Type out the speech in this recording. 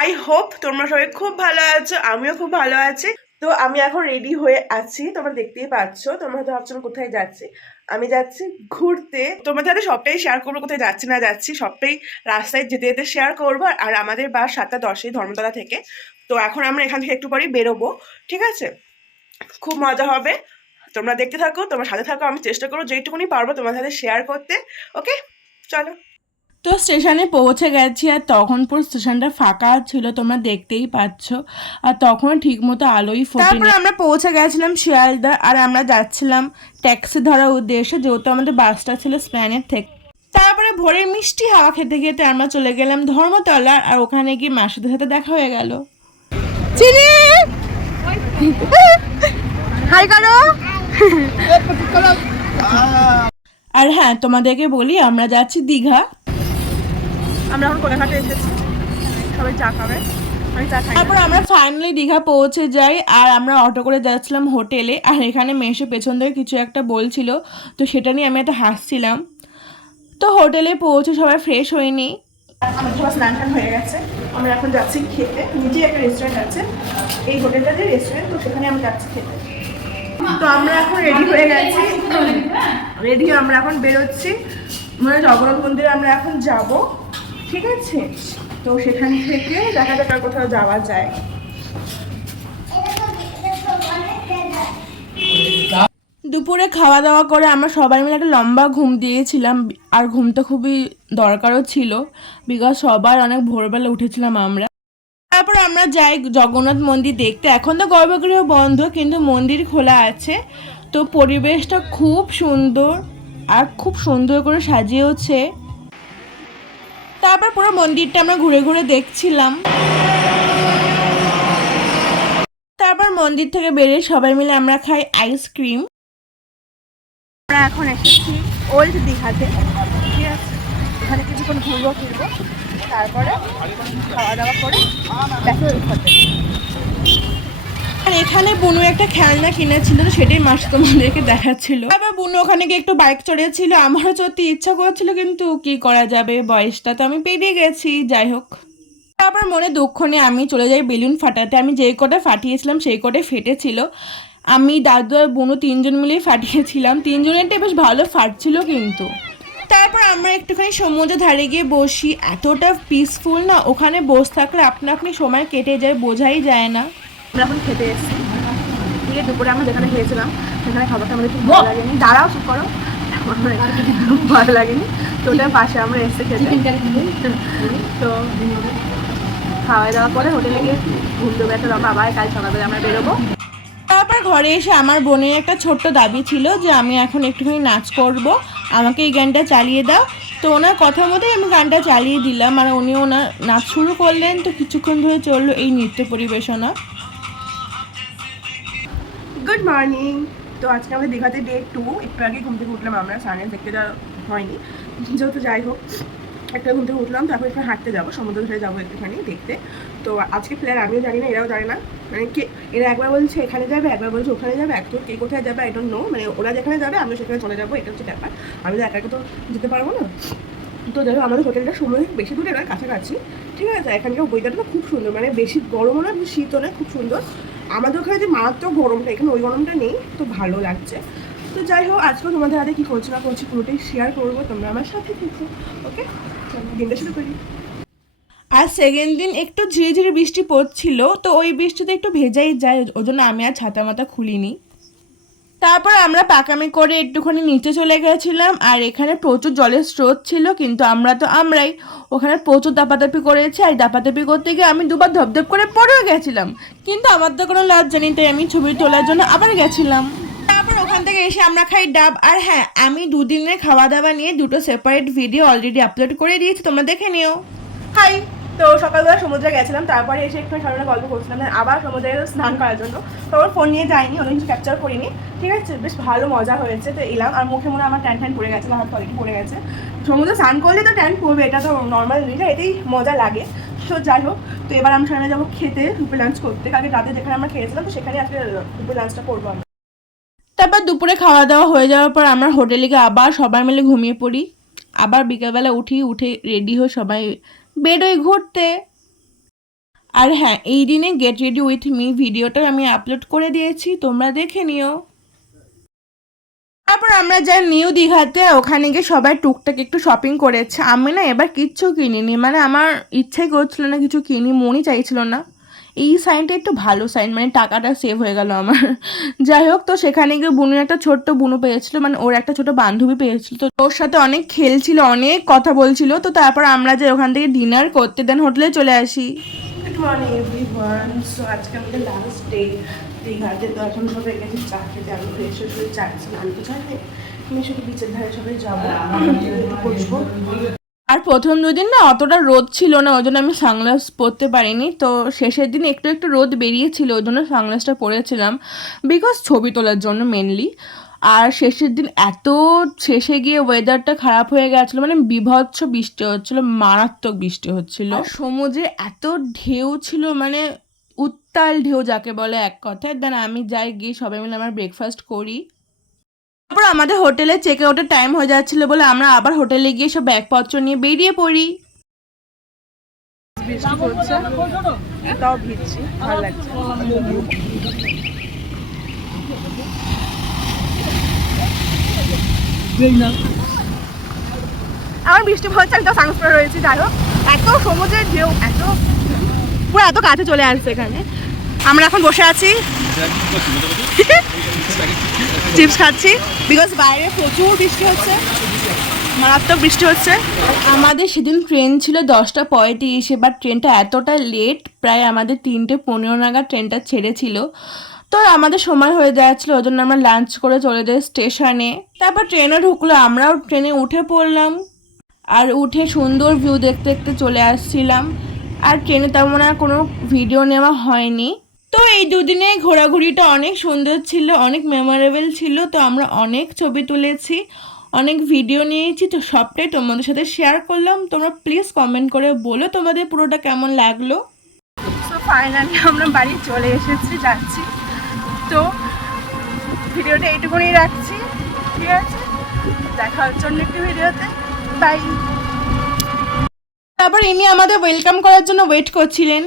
I hope তোমরা সবাই খুব ভালো আছো, আমিও খুব ভালো আছি। তো আমি এখন রেডি হয়ে আছি, তোমরা দেখতেই পাচ্ছ। তোমরা হয়তো ভাবছো কোথায় যাচ্ছি। আমি যাচ্ছি ঘুরতে। তোমাদের সাথে সবটাই শেয়ার করবো, কোথায় যাচ্ছি না যাচ্ছি সবটাই রাস্তায় যেতে যেতে শেয়ার করবো। আর আমাদের বাস 7:10 ধর্মতলা থেকে। তো এখন আমরা এখান থেকে একটু পরেই বেরোবো, ঠিক আছে? খুব মজা হবে, তোমরা দেখতে থাকো, তোমার সাথে থাকো। আমি চেষ্টা করবো যেটুকুনি পারবো তোমার সাথে শেয়ার করতে। ওকে, চলো। তো স্টেশনে পৌঁছে গেছি, আর তখন পুরো স্টেশনটা ফাঁকা ছিল, তোমরা দেখতেই পাচ্ছ। আর তখন ঠিক মতো আলোই ফোটেনি। তারপর আমরা পৌঁছে গেছিলাম শিয়ালদা, আর আমরা যাচ্ছিলাম ট্যাক্সি ধরার উদ্দেশ্যে, যেহেতু আমাদের বাসটা ছিল স্প্ল্যানেড থেকে। তারপরে ভোরের মিষ্টি হাওয়া খেতে খেতে আমরা চলে গেলাম ধর্মতলা, আর ওখানে গিয়ে মাসিদের সাথে দেখা হয়ে গেল। চিনি হাই করো। আর হ্যাঁ, তোমাদেরকে বলি আমরা যাচ্ছি দীঘা। আমরা এখন কোলাঘাটে এসেছি, সবাই চা খাবে। তারপর আমরা ফাইনালি দীঘা পৌঁছে যাই, আর আমরা অটো করে যাচ্ছিলাম হোটেলে। আর এখানে মেশে পেছন থেকে কিছু একটা বলছিল, তো সেটা নিয়ে আমি একটা হাসছিলাম। তো হোটেলে পৌঁছে সবাই ফ্রেশ হয়ে নিই। আমাদের সবার স্নান টান হয়ে গেছে, আমরা এখন যাচ্ছি খেতে। নিচেই একটা রেস্টুরেন্ট আছে, এই হোটেলটা যে রেস্টুরেন্ট, তো সেখানে আমরা যাচ্ছি খেতে। তো আমরা এখন রেডি হয়ে গেছি, রেডি আমরা এখন বেরোচ্ছি। মানে জগন্নাথ মন্দিরে আমরা এখন যাব, ঠিক আছে? তো সেখান থেকে দেখা যাক আর কোথাও যাওয়া যায়। দুপুরে খাওয়া দাওয়া করে আমরা সবাই মিলে একটা লম্বা ঘুম দিয়েছিলাম, আর ঘুমটা খুবই দরকারও ছিল, বিকজ সবার অনেক ভোরবেলা উঠেছিলাম আমরা। তারপর আমরা যাই জগন্নাথ মন্দির দেখতে। এখন তো গর্ভগৃহ বন্ধ, কিন্তু মন্দির খোলা আছে। তো পরিবেশটা খুব সুন্দর, আর খুব সুন্দর করে সাজিয়েওছে। তারপর পুরো মন্দিরটা আমরা ঘুরে ঘুরে দেখছিলাম। তারপর মন্দির থেকে বেরিয়ে সবাই মিলে আমরা খাই আইসক্রিম। আমরা এখন এসেছি ওল্ড দীঘাতে, ঠিক আছে? এখানে কিছুক্ষণ ঘুরবো ফিরবো, তারপরে খাওয়া দাওয়া করে দেখা হবে। আর এখানে বুনু একটা খেলনা কিনেছিল, তো সেটাই মাসি তোমাদেরকে দেখাচ্ছিল। আবার বুনু ওখানে গিয়ে একটু বাইক চড়েছিল, আমারও চড়তে ইচ্ছা করছিল, কিন্তু কি করা যাবে, বয়সটা তো আমি পেরিয়ে গেছি। যাই হোক, তারপর মনে দুঃখ নিয়ে আমি চলে যাই বেলুন ফাটাতে। আমি যেই কটা ফাটিয়েছিলাম সেই কটাই ফেটেছিল। আমি দাদু আর বুনু তিনজন মিলেই ফাটিয়েছিলাম, তিনজনেরটাই বেশ ভালো ফাটছিল কিন্তু। তারপর আমরা একটুখানি সমুদ্রের ধারে গিয়ে বসি, এতটা পিসফুল না, ওখানে বসে থাকলে আপনা আপনি সময় কেটে যায়, বোঝাই যায় না। আমরা এখন খেতে এসেছি, ঠিক আছে? দুপুরে আমরা যেখানে খেয়েছিলাম সেখানে খাবারটা আমাদের খুব ভালো লাগেনি। দাঁড়াও, চুপ করো। আমার এখানে খুব ভালো লাগেনি, তো ওটার পাশে আমরা এসে খেতে। তো খাওয়া দাওয়া করে হোটেলে গিয়ে ঘুম দেবো একটা রকম, আবার কাল সকালবেলা আমরা বেরোবো। তারপর ঘরে এসে আমার বোনের একটা ছোট্ট দাবি ছিল যে আমি এখন একটুখানি নাচ করব, আমাকে এই গানটা চালিয়ে দাও। তো ওনার কথা মতোই আমি গানটা চালিয়ে দিলাম, আর উনি ওনার নাচ শুরু করলেন। তো কিছুক্ষণ ধরে চললো এই নৃত্য পরিবেশনা। Good morning. তো আজকে আমাদের দীঘাতে ডে 2। একটু আগে ঘুম থেকে উঠলাম, আমরা সানরাইজ দেখতে যাওয়া হয়নি যেহেতু। যাই হোক, একটা ঘুম থেকে উঠলাম, তারপর একটু হাঁটতে যাবো, সমুদ্র ধারে যাবো একটুখানি দেখতে। তো আজকে প্ল্যান আমিও জানি না, এরাও জানে না। মানে কে এরা একবার বলছে এখানে যাবে, একবার বলছে ওখানে যাবে, একটু কে কোথায় যাবে আই ডোন্ট নো। মানে ওরা যেখানে যাবে আমিও সেখানে চলে যাবো, এটা হচ্ছে ব্যাপার। আমি তো একা একা তো যেতে পারবো না। তো দেখো আমাদের হোটেলটা সময় বেশি দূরে নয়, কাছাকাছি, ঠিক আছে? এখানকার ওয়েদারটা খুব সুন্দর, মানে বেশি গরমও না শীতও নয়, খুব সুন্দর। আমাদের ওখানে যে মারাত্মক গরমটা, এখানে ওই গরমটা নেই, তো ভালো লাগছে। তো যাই হোক, আজকেও তোমাদের হাতে কী করছি না করছি পুরোটাই শেয়ার করবো, তোমরা আমার সাথে থেকো। ওকে, দিনটা শুরু করি। আর সেকেন্ড দিন একটু ঝিরি ঝিরি বৃষ্টি পড়ছিল, তো ওই বৃষ্টিতে একটু ভেজাই যায়, ওই জন্য আমি আর ছাতা মাথা খুলিনি। তারপর আমরা পাকামি করে একটুখানি নিচে চলে গেছিলাম, আর এখানে প্রচুর জলের স্রোত ছিল, কিন্তু আমরাই ওখানে প্রচুর দাপাদাপি করেছি। আর দাপাদাপি করতে গিয়ে আমি দুবার ধপধপ করে পড়েও গেছিলাম, কিন্তু আমার তো কোনো লজ্জা নেই, তাই আমি ছবি তোলার জন্য আবার গেছিলাম। তারপর ওখান থেকে এসে আমরা খাই ডাব। আর হ্যাঁ, আমি দুদিনের খাওয়া দাওয়া নিয়ে দুটো সেপারেট ভিডিও অলরেডি আপলোড করে দিয়েছি, তোমরা দেখে নিও। হাই। তো সকালবেলা সমুদ্রে গেছিলাম, তারপরে এসে একটু সারাটা গল্প করছিলাম, আবার সমুদ্রে স্নান করার জন্য। তখন ফোন নিয়ে যাইনি, অনেক কিছু ক্যাপচার করিনি, ঠিক আছে? বেশ ভালো মজা হয়েছে। তো এলাম, আর মুখে মনে আমার ট্যান পড়ে গেছে, আমার টয়লেট পড়ে গেছে। সমুদ্রে স্নান করলে তো ট্যান পড়বে, এটা তো নর্মাল জিনিস, এটাই মজা লাগে। তো যাই হোক, তো এবার আমরা সবাই যাবো খেতে, দুপুরে লাঞ্চ করতে। কালকে রাতে যেখানে আমরা খেয়েছিলাম, তো সেখানে আজকে দুপুরে লাঞ্চটা করবো আমরা। তারপর দুপুরে খাওয়া দাওয়া হয়ে যাওয়ার পর আমরা হোটেলে গিয়ে আবার সবাই মিলে ঘুমিয়ে পড়ি। আবার বিকেলবেলা উঠে রেডি হয়ে সবাই বেরোই ঘুরতে। আর হ্যাঁ, এই দিনে গেট রেডি উইথ মি ভিডিওটা আমি আপলোড করে দিয়েছি, তোমরা দেখে নিও। তারপর আমরা যাই নিউ দীঘাতে, ওখানে গিয়ে সবাই টুকটাক একটু শপিং করেছে। আমি না এবার কিচ্ছু কিনিনি, মানে আমার ইচ্ছাই করছিল না কিছু কিনি, মনই চাইছিল না। এই সাইনটা একটু ভালো সাইন, মানে টাকাটা সেভ হয়ে গেল আমার। যাই হোক, তো সেখানে গিয়ে বুনু একটা ছোট্ট বুনু পেয়েছিল, মানে ওর একটা ছোট বান্ধবী পেয়েছিল, তো ওর সাথে অনেক খেলছিল, অনেক কথা বলছিল। তো তারপর আমরা যে ওখান থেকে ডিনার করতে দেন হোটেলে চলে আসি। Good morning everyone. সো আজকে আমাদের লাস্ট ডে দীঘাতে। তো এখন সবাই গেছে চা খেতে, আমি ফ্রেশ হয়ে চাচ্ছি আমি তো চাই আমি শুধু বিচের ধারে সবাই যাবো, বসবো। আর প্রথম দুদিন না অতটা রোদ ছিল না, ওই জন্য আমি সানগ্লাস পরতে পারিনি। তো শেষের দিন একটু একটু রোদ বেরিয়েছিল, ওই জন্য সানগ্লাসটা পরেছিলাম, বিকজ ছবি তোলার জন্য মেনলি। আর শেষের দিন এত শেষে গিয়ে ওয়েদারটা খারাপ হয়ে গেছিলো, মানে বিভৎস বৃষ্টি হচ্ছিলো, মারাত্মক বৃষ্টি হচ্ছিল। সমুদ্রে এত ঢেউ ছিল, মানে উত্তাল ঢেউ যাকে বলে এক কথায়। দেন আমি যাই, গিয়ে সবাই মিলে আমার ব্রেকফাস্ট করি। তারপর আমাদের হোটেলে চেক আউটের টাইম হয়ে যাচ্ছিল বলে আমরা আবার হোটেলে গিয়ে সব ব্যাগপত্র নিয়ে বেরিয়ে পড়ি। বৃষ্টি পড়ছে, তাও ভিজছি, ভালো লাগছে। আমার বৃষ্টি পড়ছে, আমি তো সানস্ক্রিন রয়েছি। যাই হোক, এত সমুদ্রের ঢেউ, এত পুরো এত কাছে চলে আসছে এখানে। আমরা এখন বসে আছি, চিপস খাচ্ছি, বিকজ বাইরে প্রচুর বৃষ্টি হচ্ছে, মারাত্মক বৃষ্টি হচ্ছে। আমাদের সেদিন ট্রেন ছিল 10:35, বাট ট্রেনটা এতটা লেট, প্রায় আমাদের 3:15 নাগাদ ট্রেনটা ছেড়েছিল। তো আমাদের সময় হয়ে যাচ্ছিলো, ওই জন্য আমরা লাঞ্চ করে চলে যাই স্টেশনে। তারপর ট্রেনে ঢুকলো, আমরাও ট্রেনে উঠে পড়লাম, আর উঠে সুন্দর ভিউ দেখতে দেখতে চলে আসছিলাম। আর ট্রেনে তেমন আর কোনো ভিডিও নেওয়া হয়নি। তো এই দুদিনে ঘোরাঘুরিটা অনেক সুন্দর ছিল, অনেক মেমোরেবল ছিল। তো আমরা অনেক ছবি তুলেছি, অনেক ভিডিও নিয়েছি, তো সবটাই তোমাদের সাথে শেয়ার করলাম। তোমরা প্লিজ কমেন্ট করে বলো তোমাদের পুরোটা কেমন লাগলো। সো ফাইনালি আমরা বাড়ি চলে এসেছি, যাচ্ছি। তো ভিডিওটা এইটুকুনি রাখছি, ঠিক আছে? দেখা হচ্ছে অন্য একটি ভিডিওতে, বাই। তারপর ইনি আমাদের ওয়েলকাম করার জন্য ওয়েট করছিলেন।